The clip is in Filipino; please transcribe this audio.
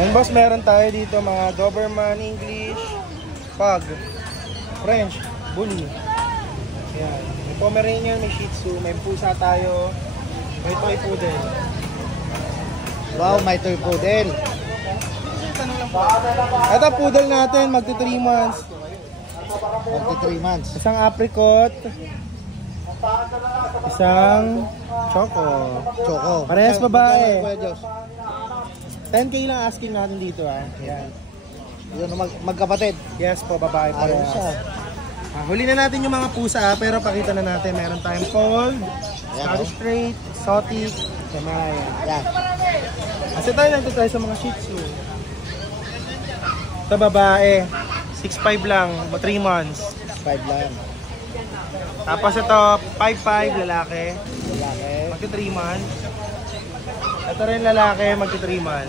And boss, meron tayo dito mga Doberman, English, Pug, French, Bully. Ayan. May Pomeranian, may Shih Tzu, may pusa tayo, may toy poodle. Wow, may toy poodle. Ito poodle natin, magti 3 months. Magti 3 months. Isang apricot, isang choco. Choco. Parehas babae. Kuya Diyos. 10K lang asking natin dito ah. Ayan. Yun, magkapatid. Yes po, babae pa rin. Ayun siya. Huli na natin yung mga pusa pero pakita na natin. Meron tayong cold, Scottish Straight, exotic, Kamay. Yan. Kasi tayo nagtitry sa mga Shih Tzu. Ito babae, 6'5 lang, 3 months. 5 lang. Tapos ito, 5'5 lalaki, Lalaki. magti 3 months. Ito rin lalaki, magti 3 months.